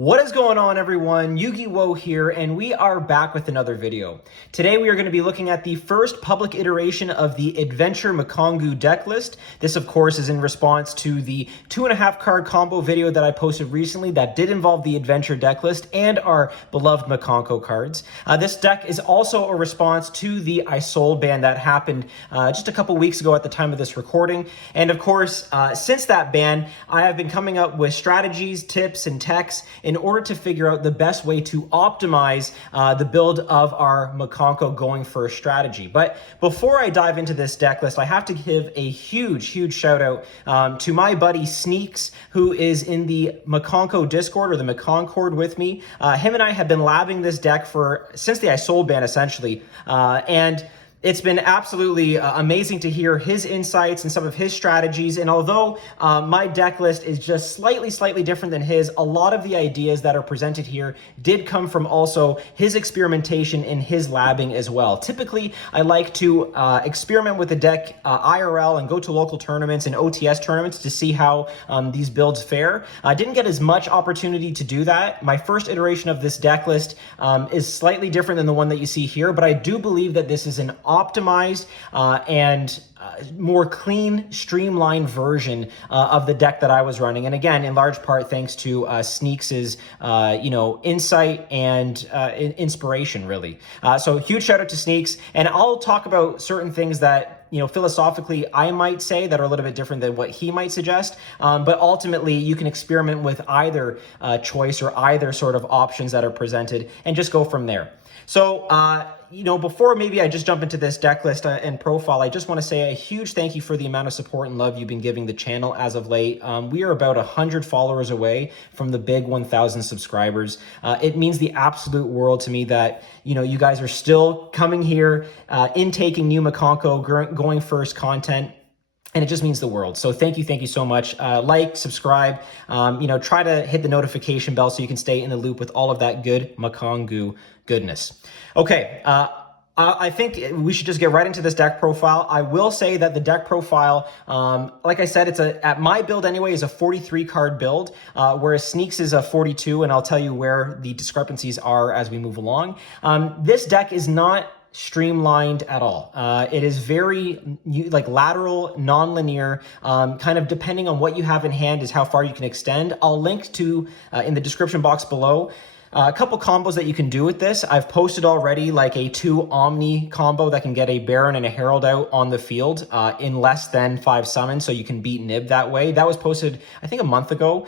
What is going on, everyone? Yu-Gi-Oh here, and we are back with another video. Today we are going to be looking at the first public iteration of the Adventure Mikankguu deck list. This, of course, is in response to the 2.5 card combo video that I posted recently that did involve the Adventure deck list and our beloved Mikankguu cards. This deck is also a response to the Isolde ban that happened just a couple weeks ago at the time of this recording. And of course, since that ban, I have been coming up with strategies, tips, and techs in order to figure out the best way to optimize the build of our Mikankguu going first strategy. But before I dive into this deck list, I have to give a huge shout out to my buddy Sneaks, who is in the Mikankguu Discord, or the Mikankguu with me. Him and I have been labbing this deck since the Isolde ban, essentially, and it's been absolutely amazing to hear his insights and some of his strategies. And although my deck list is just slightly different than his, a lot of the ideas that are presented here did come from also his experimentation in his labbing as well. Typically, I like to experiment with the deck IRL and go to local tournaments and OTS tournaments to see how these builds fare. I didn't get as much opportunity to do that. My first iteration of this deck list is slightly different than the one that you see here, but I do believe that this is an optimized and more clean, streamlined version of the deck that I was running. And again, in large part, thanks to Sneaks's, insight and inspiration, really. So huge shout out to Sneaks. And I'll talk about certain things that, philosophically, I might say that are a little bit different than what he might suggest. But ultimately, you can experiment with either choice or either sort of options that are presented and just go from there. So, before maybe I just jump into this deck list and profile, I just want to say a huge thank you for the amount of support and love you've been giving the channel as of late. We are about 100 followers away from the big 1,000 subscribers. It means the absolute world to me that, you guys are still coming here, intaking new Mikankguu, going first content. And it just means the world. So thank you so much. Like, subscribe, try to hit the notification bell so you can stay in the loop with all of that good Mikankguu goodness. Okay, I think we should just get right into this deck profile. I will say that the deck profile, like I said, at my build anyway, is a 43 card build, whereas Sneaks is a 42, and I'll tell you where the discrepancies are as we move along. This deck is not streamlined at all. It is very lateral, non-linear, kind of depending on what you have in hand is how far you can extend. I'll link to in the description box below a couple combos that you can do with this. I've posted already like a 2 Omni combo that can get a Baron and a Herald out on the field in less than 5 summons, so you can beat Nib that way. That was posted, I think, a month ago,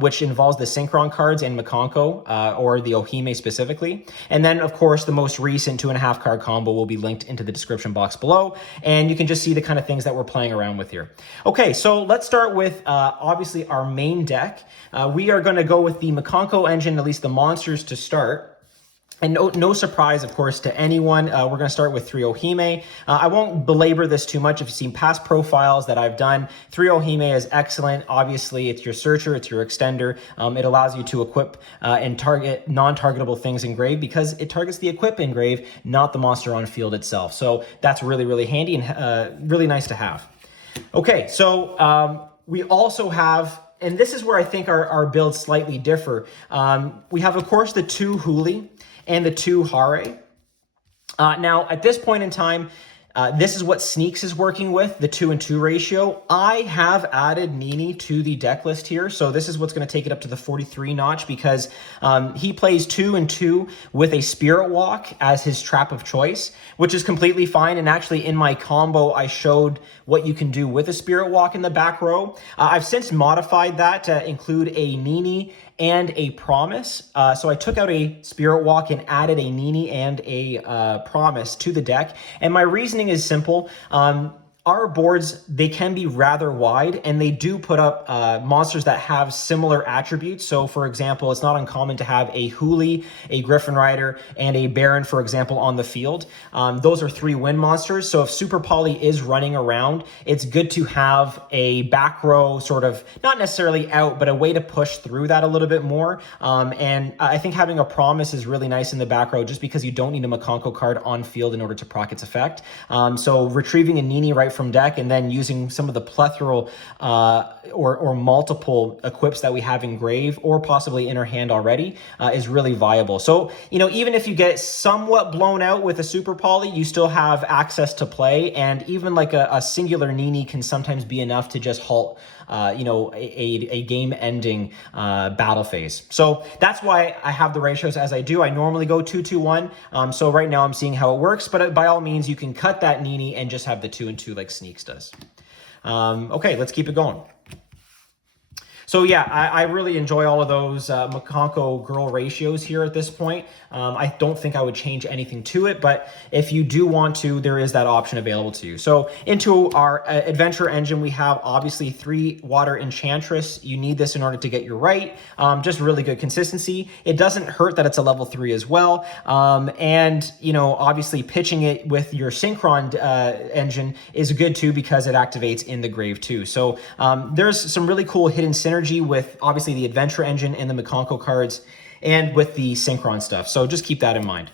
which involves the Synchron cards and Mikankguu, or the Ohime specifically. And then, of course, the most recent 2.5 card combo will be linked into the description box below, and you can just see the kind of things that we're playing around with here. Okay, so let's start with, obviously, our main deck. We are going to go with the Mikankguu engine, at least the monsters to start. And no surprise, of course, to anyone, we're going to start with 3 Ohime. I won't belabor this too much. If you've seen past profiles that I've done, 3 Ohime is excellent. Obviously, it's your searcher, it's your extender. It allows you to equip and target non-targetable things in grave because it targets the equip in grave, not the monster on field itself. So that's really handy and really nice to have. Okay, so we also have, and this is where I think our builds slightly differ. We have, of course, the 2 Huli and the 2 Hare. Now, at this point in time, this is what Sneaks is working with, the 2-and-2 ratio. I have added Nini to the deck list here, so this is what's going to take it up to the 43 notch because he plays 2-and-2 with a Spirit Walk as his trap of choice, which is completely fine. And actually, in my combo, I showed what you can do with a Spirit Walk in the back row. I've since modified that to include a Nini and a Promise. So I took out a Spirit Walk and added a Nini and a Promise to the deck. And my reasoning is simple. Our boards, they can be rather wide, and they do put up monsters that have similar attributes. So, for example, it's not uncommon to have a Huli, a Griffin Rider, and a Baron, for example, on the field. Those are 3 win monsters. So if Super Poly is running around, it's good to have a back row sort of, not necessarily out, but a way to push through that a little bit more. And I think having a Promise is really nice in the back row just because you don't need a Mikankguu card on field in order to proc its effect. So retrieving a Nini right right from deck, and then using some of the plethora or multiple equips that we have in grave or possibly in our hand already is really viable. So, you know, even if you get somewhat blown out with a super poly, you still have access to play, and even like a singular Nini can sometimes be enough to just halt you know, a game-ending battle phase. So that's why I have the ratios as I do. I normally go 2-2-1. So right now I'm seeing how it works, but by all means, you can cut that Nini and just have the 2 and 2 like Sneaks does. Okay, let's keep it going. So yeah, I really enjoy all of those Mikankguu girl ratios here at this point. I don't think I would change anything to it, but if you do want to, there is that option available to you. So into our adventure engine, we have obviously 3 water enchantress. You need this in order to get your right. Just really good consistency. It doesn't hurt that it's a level 3 as well. And you know, obviously pitching it with your Synchron engine is good too, because it activates in the grave too. So there's some really cool hidden synergy with obviously the adventure engine and the Mikankguu cards and with the Synchron stuff. So just keep that in mind.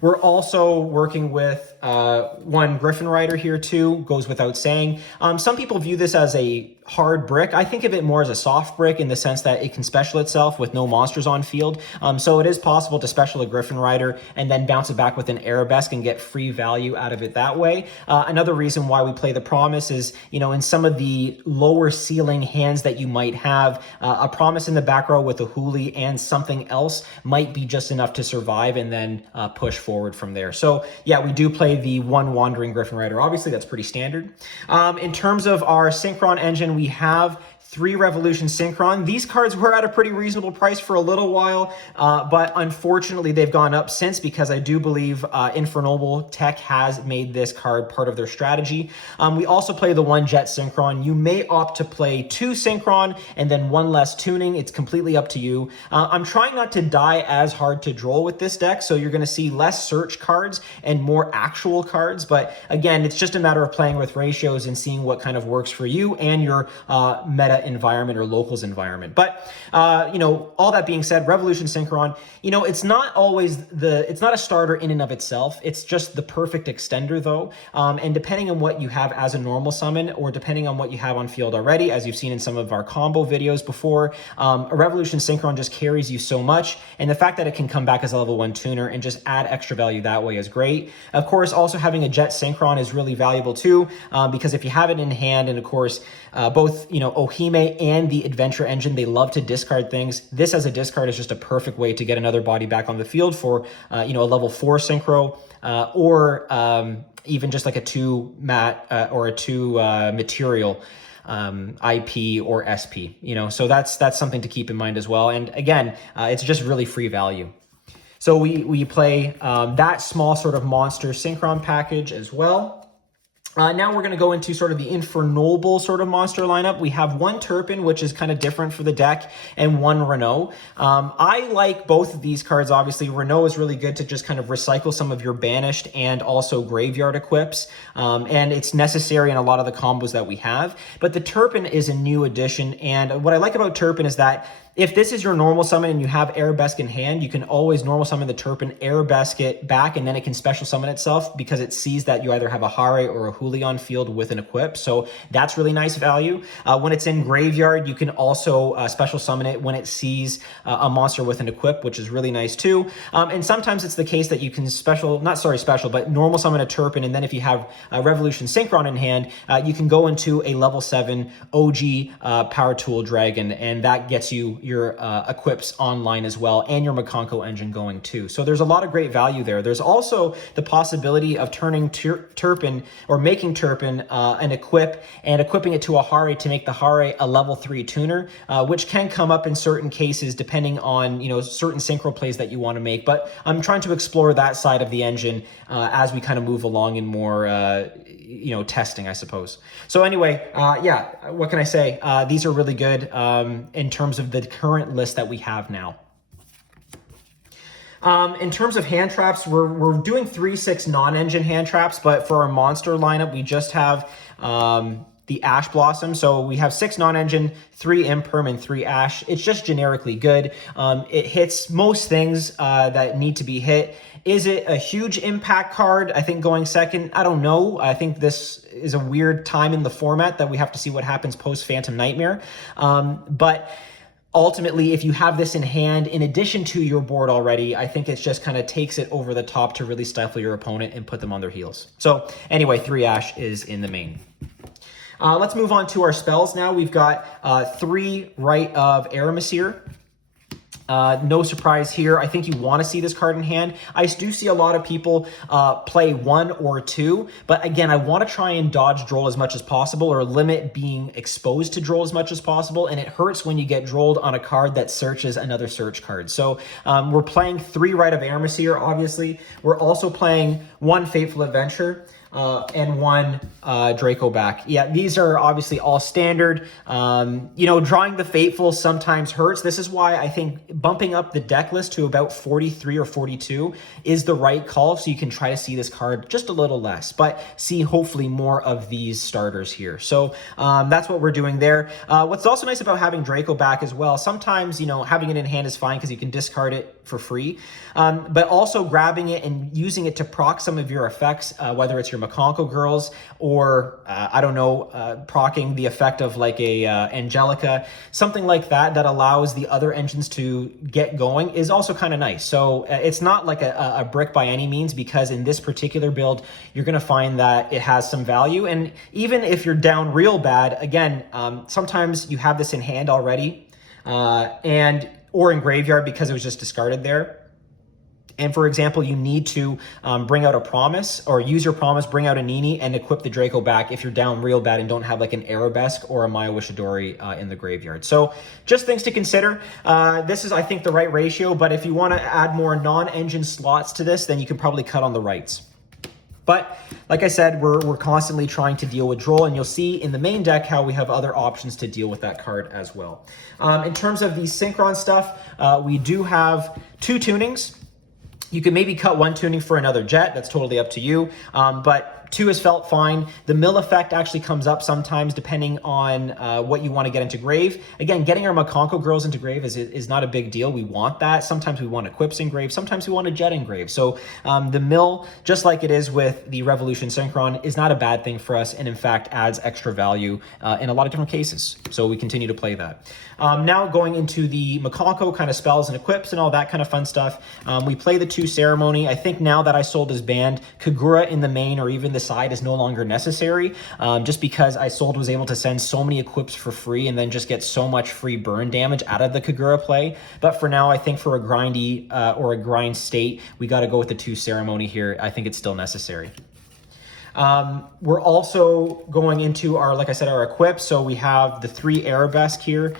We're also working with one Griffin Rider here too, goes without saying. Some people view this as a hard brick. I think of it more as a soft brick in the sense that it can special itself with no monsters on field. So it is possible to special a Griffin Rider and then bounce it back with an Arabesque and get free value out of it that way. Another reason why we play the Promise is, you know, in some of the lower ceiling hands that you might have, a Promise in the back row with a Hooli and something else might be just enough to survive and then push forward from there. So yeah, we do play the 1 Wandering Griffin Rider. Obviously, that's pretty standard. In terms of our Synchron engine, we have 3 Revolution Synchron. These cards were at a pretty reasonable price for a little while, but unfortunately they've gone up since, because I do believe Infernoble Tech has made this card part of their strategy. We also play the 1 Jet Synchron. You may opt to play 2 Synchron and then 1 less tuning. It's completely up to you. I'm trying not to die as hard to draw with this deck, so you're going to see less search cards and more actual cards, but again, it's just a matter of playing with ratios and seeing what kind of works for you and your meta environment or locals environment. But you know, all that being said, Revolution Synchron, you know, it's not always it's not a starter in and of itself. It's just the perfect extender though. And depending on what you have as a normal summon, or depending on what you have on field already, as you've seen in some of our combo videos before, a Revolution Synchron just carries you so much. And the fact that it can come back as a level 1 tuner and just add extra value that way is great. Of course, also having a Jet Synchron is really valuable too, because if you have it in hand, and of course, both, you know, Ohime and the adventure engine, they love to discard things. This as a discard is just a perfect way to get another body back on the field for, you know, a level 4 synchro, or even just like a 2 mat or a 2 material IP or SP, you know, so that's something to keep in mind as well. And again, it's just really free value. So we play that small sort of monster Synchron package as well. Now we're going to go into sort of the Infernoble sort of monster lineup. We have 1 Turpin, which is kind of different for the deck, and 1 Renault. I like both of these cards, obviously. Renault is really good to just kind of recycle some of your banished and also graveyard equips, and it's necessary in a lot of the combos that we have. But the Turpin is a new addition, and what I like about Turpin is that if this is your normal summon and you have Arabesque in hand, you can always normal summon the Turpin, Arabesque it back, and then it can special summon itself because it sees that you either have a Hare or a Hooli on field with an equip. So that's really nice value. When it's in graveyard, you can also special summon it when it sees a monster with an equip, which is really nice too. And sometimes it's the case that you can but normal summon a Turpin, and then if you have a Revolution Synchron in hand, you can go into a level 7 OG Power Tool Dragon, and that gets you your equips online as well, and your Mikankguu engine going too. So there's a lot of great value there. There's also the possibility of turning Turpin, or making Turpin an equip, and equipping it to a Hare to make the Hare a level 3 tuner, which can come up in certain cases depending on, you know, certain synchro plays that you want to make. But I'm trying to explore that side of the engine as we kind of move along in more you know, testing, I suppose. So anyway, yeah, what can I say? These are really good in terms of the current list that we have now. In terms of hand traps, we're doing 3/6 non-engine hand traps, but for our monster lineup, we just have the the Ash Blossom. So we have 6 non-engine, 3 Imperm, and 3 Ash. It's just generically good. It hits most things that need to be hit. Is it a huge impact card? I think going second, I don't know. I think this is a weird time in the format that we have to see what happens post Phantom Nightmare. But ultimately, if you have this in hand, in addition to your board already, I think it just kind of takes it over the top to really stifle your opponent and put them on their heels. So anyway, 3 Ash is in the main. Let's move on to our spells now. We've got 3 Rite of Aramesir. No surprise here. I think you want to see this card in hand. I do see a lot of people play 1 or 2, but again, I want to try and dodge Droll as much as possible or limit being exposed to Droll as much as possible, and it hurts when you get Drolled on a card that searches another search card. So we're playing 3 Rite of Aramesir, obviously. We're also playing 1 Fateful Adventure. And 1 Draco back. Yeah, these are obviously all standard. You know, drawing the Fateful sometimes hurts. This is why I think bumping up the deck list to about 43 or 42 is the right call, so you can try to see this card just a little less, but see hopefully more of these starters here. So that's what we're doing there. What's also nice about having Draco back as well, sometimes, you know, having it in hand is fine because you can discard it for free, but also grabbing it and using it to proc some of your effects, whether it's your Mikankguu girls or I don't know, proccing the effect of like a Angelica, something like that that allows the other engines to get going is also kind of nice. So it's not like a brick by any means, because in this particular build you're going to find that it has some value. And even if you're down real bad, again, sometimes you have this in hand already or in graveyard because it was just discarded there. And for example, you need to bring out a Promise or use your Promise, bring out a Nini, and equip the Draco back if you're down real bad and don't have like an Arabesque or a Maya Wishadori in the graveyard. So just things to consider. This is, I think, the right ratio, but if you want to add more non-engine slots to this, then you can probably cut on the rights. But like I said, we're constantly trying to deal with Droll, and you'll see in the main deck how we have other options to deal with that card as well. In terms of the Synchron stuff, we do have 2 tunings. You can maybe cut 1 tuning for another jet. That's totally up to you. But 2 has felt fine. The mill effect actually comes up sometimes depending on what you want to get into grave. Again, getting our Mikankguu girls into grave is not a big deal. We want that. Sometimes we want equips in grave. Sometimes we want a jet in grave. So the mill, just like it is with the Revolution Synchron, is not a bad thing for us, and in fact adds extra value in a lot of different cases. So we continue to play that. Now going into the Mikankguu kind of spells and equips and all that kind of fun stuff. We play the 2 Ceremony. I think now that Isolde is banned, Kagura in the main or even the side is no longer necessary, just because Isolde was able to send so many equips for free and then just get so much free burn damage out of the Kagura play. But for now, I think for a grindy or a grind state, we got to go with the 2 Ceremony here. I think it's still necessary. We're also going into our, like I said, our equips. So we have the 3 Arabesque here.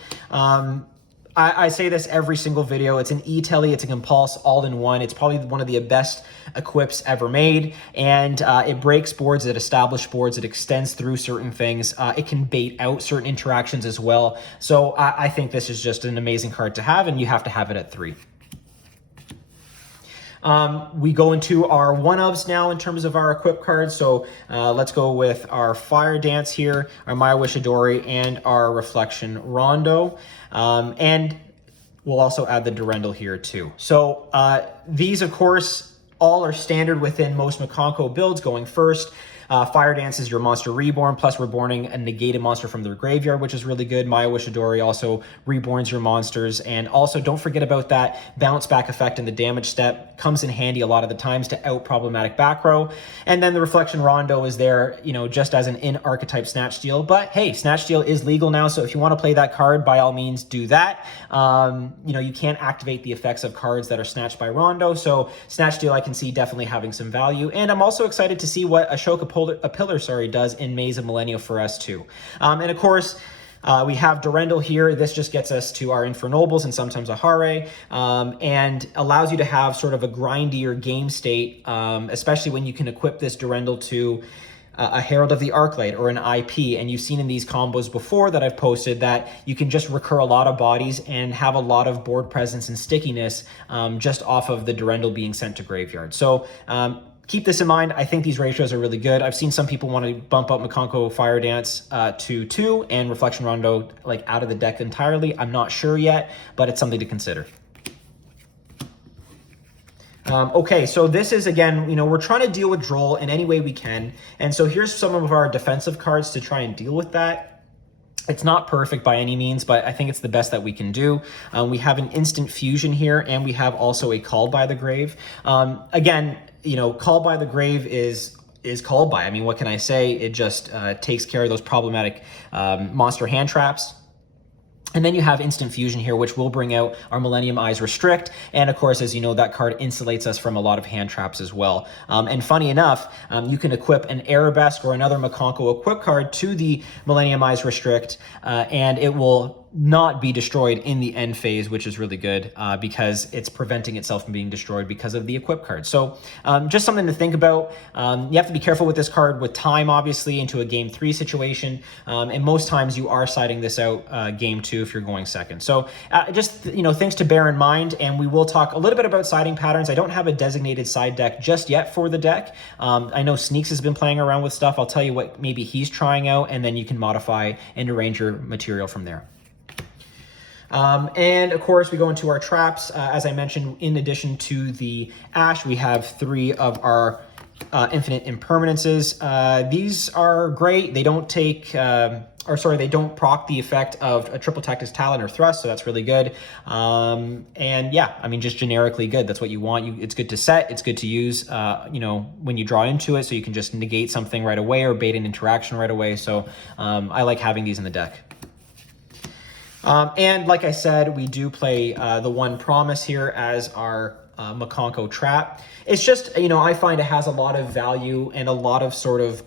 I say this every single video. It's an E-Telly, it's a Compulse all in one. It's probably one of the best equips ever made, and it breaks boards, it establishes boards, it extends through certain things. It can bait out certain interactions as well. So I think this is just an amazing card to have, and you have to have it at 3. We go into our one-ofs now in terms of our equip cards. So let's go with our Fire Dance here, our Maya Wishadori, and our Reflection Rondo. And we'll also add the Durendal here too. So these, of course, all are standard within most Mikankguu builds going first. Fire Dance is your monster reborn, plus reborning a negated monster from their graveyard, which is really good. Maya Wishadori also reborns your monsters. And also don't forget about that bounce back effect in the damage step. Comes in handy a lot of the times to out problematic back row. And then the Reflection Rondo is there, you know, just as an in-archetype Snatch Steal. But hey, Snatch Steal is legal now, so if you want to play that card, by all means do that. You know, you can't activate the effects of cards that are snatched by Rondo, so Snatch Steal I can see definitely having some value. And I'm also excited to see what Ashoka Pillar does in Maze of Millennia for us too. And of course, we have Durendal here. This just gets us to our Infernobles and sometimes a Hare, and allows you to have sort of a grindier game state, especially when you can equip this Durendal to a Herald of the Arclight or an IP. And you've seen in these combos before that I've posted that you can just recur a lot of bodies and have a lot of board presence and stickiness just off of the Durendal being sent to graveyard. So keep this in mind. I think these ratios are really good. I've seen some people want to bump up Mikankguu Fire Dance to 2 and Reflection Rondo like out of the deck entirely. I'm not sure yet, but it's something to consider. Okay, so this is, again, you know, we're trying to deal with Droll in any way we can. And so here's some of our defensive cards to try and deal with that. It's not perfect by any means, but I think it's the best that we can do. We have an Instant Fusion here, and we have also a Called by the Grave. Again, you know, Called by the Grave is called by. I mean, what can I say? It just takes care of those problematic monster hand traps. And then you have Instant Fusion here, which will bring out our Millennium Eyes Restrict. And of course, as you know, that card insulates us from a lot of hand traps as well. And funny enough, you can equip an Arabesque or another Mikankguu equip card to the Millennium Eyes Restrict, and it will not be destroyed in the end phase, which is really good because it's preventing itself from being destroyed because of the equip card. So just something to think about. You have to be careful with this card with time, obviously, into a game 3 situation. And most times you are siding this out game 2 if you're going second. So just, you know, things to bear in mind. And we will talk a little bit about siding patterns. I don't have a designated side deck just yet for the deck. I know Sneaks has been playing around with stuff. I'll tell you what maybe he's trying out, and then you can modify and arrange your material from there. And of course, we go into our traps. As I mentioned, in addition to the Ash, we have 3 of our infinite impermanences. These are great. They don't take, they don't proc the effect of a triple Tactus Talon or Thrust, so that's really good. And yeah, I mean, just generically good. That's what you want. It's good to set. It's good to use, you know, when you draw into it, so you can just negate something right away or bait an interaction right away. So I like having these in the deck. And like I said, we do play the one Promise here as our Mikankguu trap. It's just, you know, I find it has a lot of value and a lot of sort of,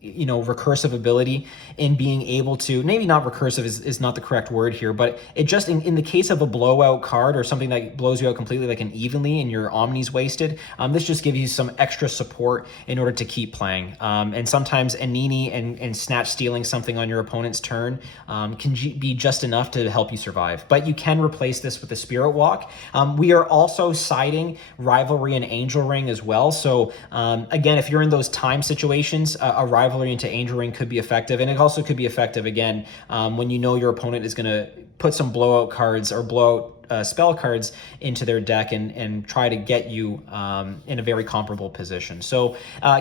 you know, recursive ability in being able to, maybe not recursive is not the correct word here, but it just, in the case of a blowout card or something that blows you out completely like an evenly and your Omni's wasted, this just gives you some extra support in order to keep playing. And sometimes Anini and Snatch stealing something on your opponent's turn can be just enough to help you survive. But you can replace this with a Spirit Walk. We are also siding Rivalry and Angel Ring as well. So again, if you're in those time situations, a Rivalry into Angel Ring could be effective, and it also could be effective again when you know your opponent is going to put some blowout cards or blowout spell cards into their deck and try to get you in a very comparable position. So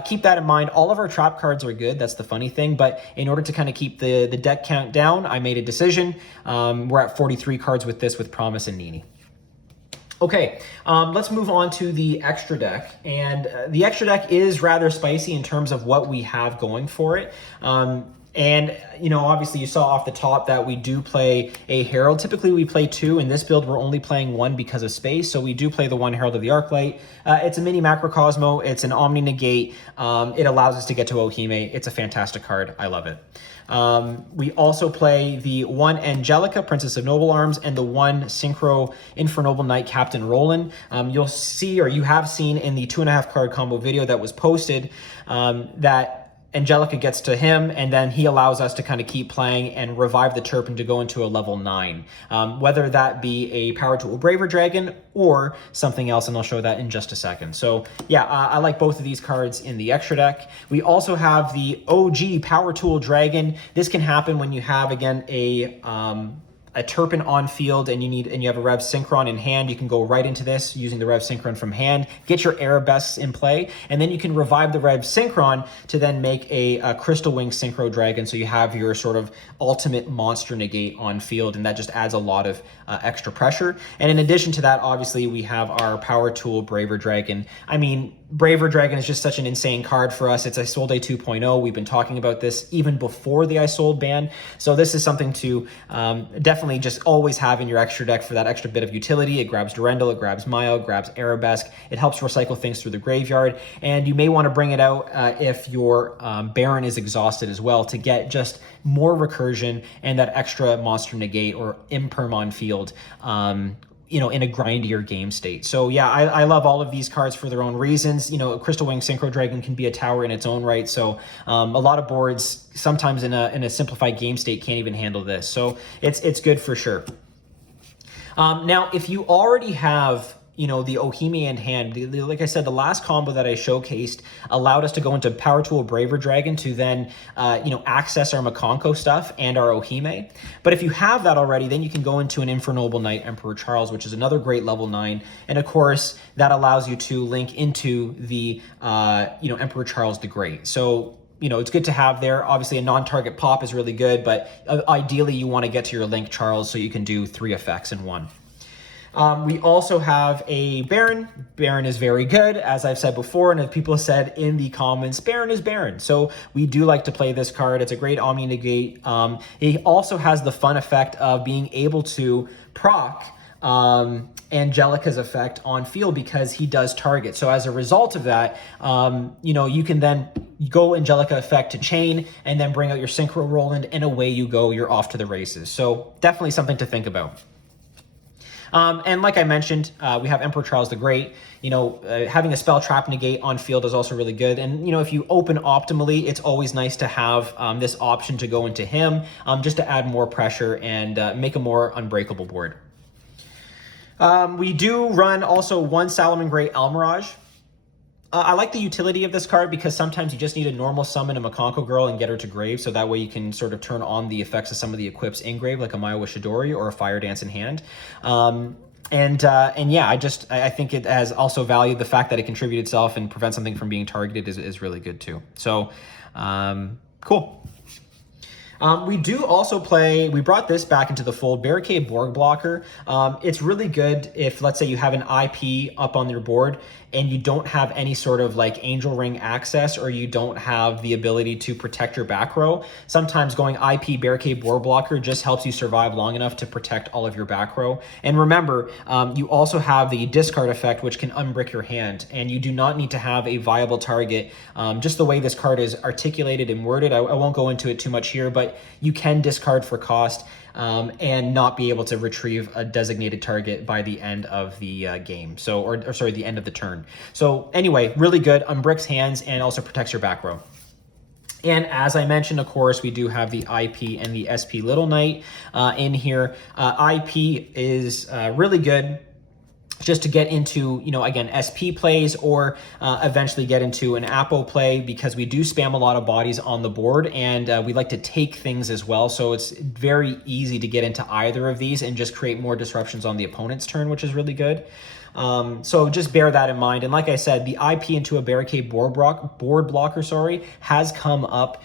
keep that in mind. All of our trap cards are good. That's the funny thing. But in order to kind of keep the deck count down, I made a decision. We're at 43 cards with this, with Promise and Nini. Okay, let's move on to the extra deck. And the extra deck is rather spicy in terms of what we have going for it. And, you know, obviously you saw off the top that we do play a Herald. Typically we play 2. In this build, we're only playing 1 because of space. So we do play the 1 Herald of the Arclight. It's a mini Macrocosmo. It's an Omni Negate. It allows us to get to Ohime. It's a fantastic card. I love it. We also play the 1 Angelica, Princess of Noble Arms, and the 1 Synchro Infernoble Knight, Captain Roland. You'll see, or you have seen in the 2.5 card combo video that was posted, that Angelica gets to him, and then he allows us to kind of keep playing and revive the Turpin to go into a level 9. Whether that be a Power Tool Braver Dragon or something else, and I'll show that in just a second. So yeah, I like both of these cards in the extra deck. We also have the OG Power Tool Dragon. This can happen when you have, again, a Turpin on field and you have a Rev Synchron in hand. You can go right into this using the Rev Synchron from hand, get your Arabesques in play, and then you can revive the Rev Synchron to then make a Crystal Wing Synchro Dragon, so you have your sort of ultimate monster negate on field, and that just adds a lot of extra pressure. And in addition to that, obviously, we have our Power Tool Braver Dragon. I mean, Braver Dragon is just such an insane card for us. It's Isolde 2.0. We've been talking about this even before the Isolde ban. So this is something to definitely just always have in your extra deck for that extra bit of utility. It grabs Durendal, it grabs Mayo, it grabs Arabesque. It helps recycle things through the graveyard. And you may want to bring it out if your Baron is exhausted as well, to get just more recursion and that extra monster negate or imperm on field. You know, in a grindier game state. So yeah, I love all of these cards for their own reasons. You know, Crystal Wing Synchro Dragon can be a tower in its own right. So a lot of boards, sometimes in a simplified game state, can't even handle this. So it's good for sure. Now, if you already have you know, the Ohime in hand. Like I said, the last combo that I showcased allowed us to go into Power Tool Braver Dragon to then, you know, access our Mikankguu stuff and our Ohime. But if you have that already, then you can go into an Infernoble Knight Emperor Charles, which is another great level 9. And of course, that allows you to link into the, you know, Emperor Charles the Great. So, you know, it's good to have there. Obviously, a non-target pop is really good, but ideally you want to get to your Link Charles so you can do 3 effects in one. We also have a Baron. Baron is very good, as I've said before, and as people said in the comments, Baron is Baron. So we do like to play this card. It's a great Omni Negate. It also has the fun effect of being able to proc Angelica's effect on field because he does target. So as a result of that, you know, you can then go Angelica effect to chain and then bring out your Synchro Roland, and away you go. You're off to the races. So definitely something to think about. And like I mentioned, we have Emperor Charles the Great. You know, having a spell trap negate on field is also really good. And, you know, if you open optimally, it's always nice to have this option to go into him just to add more pressure and make a more unbreakable board. We do run also one Salamangreat Almirage. I like the utility of this card because sometimes you just need a normal summon a Mikankguu girl and get her to grave, so that way you can sort of turn on the effects of some of the equips in grave, like a Maiwa Shidori or a Fire Dance in hand. And yeah, I think it has also valued the fact that it contributes itself and prevents something from being targeted is really good too. So cool. We do also play, we brought this back into the fold, Barricade Borg Blocker. It's really good if, let's say, you have an IP up on your board and you don't have any sort of like Angel Ring access, or you don't have the ability to protect your back row. Sometimes going IP Barricade Borg Blocker just helps you survive long enough to protect all of your back row. And remember, you also have the discard effect, which can unbrick your hand, and you do not need to have a viable target. Just the way this card is articulated and worded, I won't go into it too much here, but you can discard for cost and not be able to retrieve a designated target by the end of the game. So, or sorry, the end of the turn. So anyway, really good, unbricks hands and also protects your back row. And as I mentioned, of course, we do have the IP and the SP Little Knight in here. IP is really good just to get into, you know, again, SP plays, or eventually get into an Apo play, because we do spam a lot of bodies on the board, and we like to take things as well. So it's very easy to get into either of these and just create more disruptions on the opponent's turn, which is really good. So just bear that in mind. And like I said, the IP into a Barricade board blocker, has come up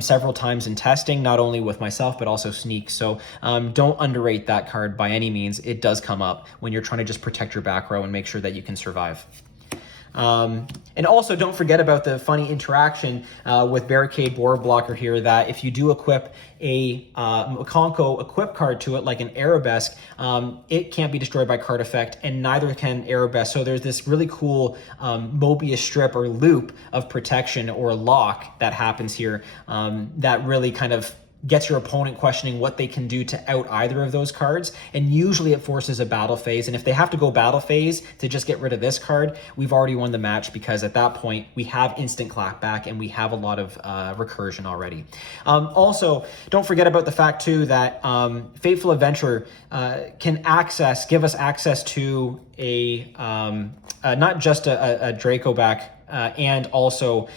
several times in testing, not only with myself, but also Sneak. So don't underrate that card by any means. It does come up when you're trying to just protect your back row and make sure that you can survive. And also don't forget about the funny interaction with Barricade Board Blocker here, that if you do equip a Mikankguu equip card to it, like an Arabesque, it can't be destroyed by card effect, and neither can Arabesque. So there's this really cool Mobius strip or loop of protection or lock that happens here that really kind of gets your opponent questioning what they can do to out either of those cards, and usually it forces a battle phase. And if they have to go battle phase to just get rid of this card, we've already won the match, because at that point we have instant clapback and we have a lot of recursion already. Also, don't forget about the fact too that Fateful Adventure can give us access to a not just a Dracoback and also,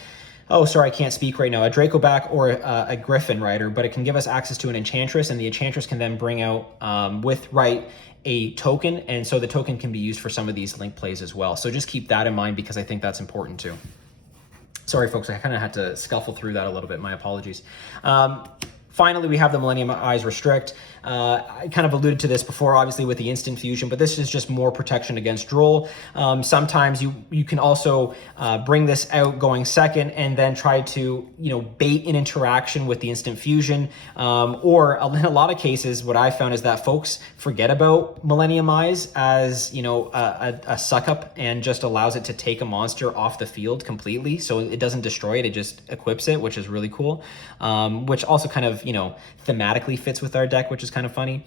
oh, sorry, I can't speak right now, a Dracoback or a Griffin Rider, but it can give us access to an Enchantress, and the Enchantress can then bring out, with right, a token, and so the token can be used for some of these link plays as well. So just keep that in mind, because I think that's important too. Sorry, folks, I kind of had to scuffle through that a little bit. My apologies. Finally, we have the Millennium Eyes Restrict. I kind of alluded to this before, obviously, with the Instant Fusion, but this is just more protection against Droll. Sometimes you can also bring this out going second and then try to, you know, bait an interaction with the Instant Fusion. Or in a lot of cases, what I found is that folks forget about Millennium Eyes as, you know, a suck up, and just allows it to take a monster off the field completely. So it doesn't destroy it, it just equips it, which is really cool. Which also kind of, you know, thematically fits with our deck, which is kind of funny.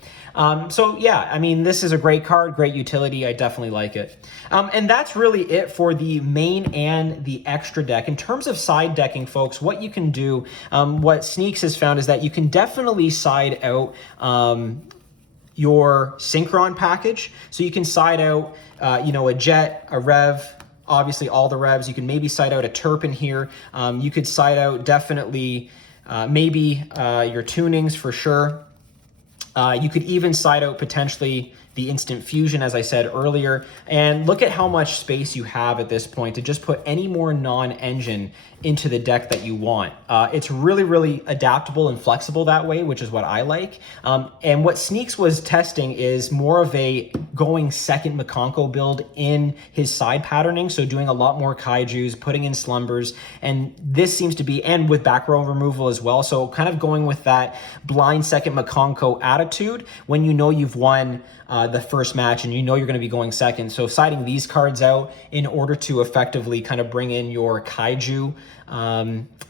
So yeah, I mean, this is a great card, great utility. I definitely like it. And that's really it for the main and the extra deck. In terms of side decking, folks, what you can do, what Sneaks has found is that you can definitely side out your Synchron package. So you can side out, a Jet, a Rev, obviously all the Revs. You can maybe side out a Turpin here. You could side out definitely maybe your tunings for sure. You could even side out potentially the Instant Fusion, as I said earlier. And look at how much space you have at this point to just put any more non-engine into the deck that you want. It's really, really adaptable and flexible that way, which is what I like. And what Sneaks was testing is more of a going second Mikankguu build in his side patterning. So doing a lot more Kaijus, putting in Slumbers. And this seems to be, and with back row removal as well. So kind of going with that blind second Mikankguu attitude when you know you've won the first match and you know you're going to be going second. So siding these cards out in order to effectively kind of bring in your Kaiju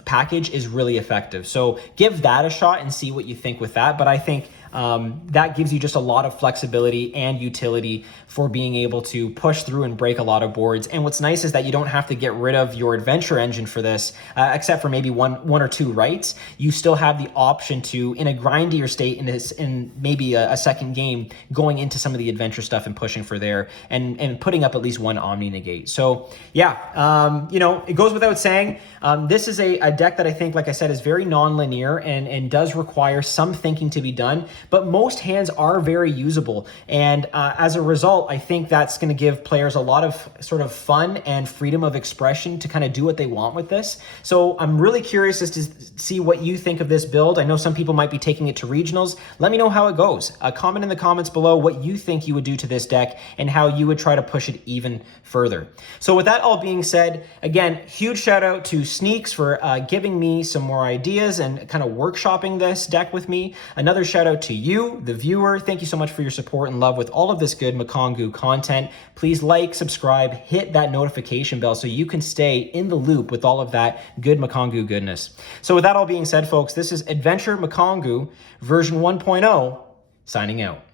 package is really effective. So give that a shot and see what you think with that. But I think that gives you just a lot of flexibility and utility for being able to push through and break a lot of boards. And what's nice is that you don't have to get rid of your adventure engine for this, except for maybe one or two rights. You still have the option to, in a grindier state, in maybe a second game, going into some of the adventure stuff and pushing for there and putting up at least one Omni Negate. So yeah, it goes without saying, this is a deck that I think, like I said, is very non-linear and does require some thinking to be done, but most hands are very usable. And as a result, I think that's going to give players a lot of sort of fun and freedom of expression to kind of do what they want with this. So I'm really curious as to see what you think of this build. I know some people might be taking it to regionals. Let me know how it goes. Comment in the comments below what you think you would do to this deck and how you would try to push it even further. So with that all being said, again, huge shout out to Sneaks for giving me some more ideas and kind of workshopping this deck with me. Another shout out to you, the viewer. Thank you so much for your support and love with all of this good Mikankguu content. Please like, subscribe, hit that notification bell so you can stay in the loop with all of that good Mikankguu goodness. So with that all being said, folks, this is Adventure Mikankguu version 1.0 signing out.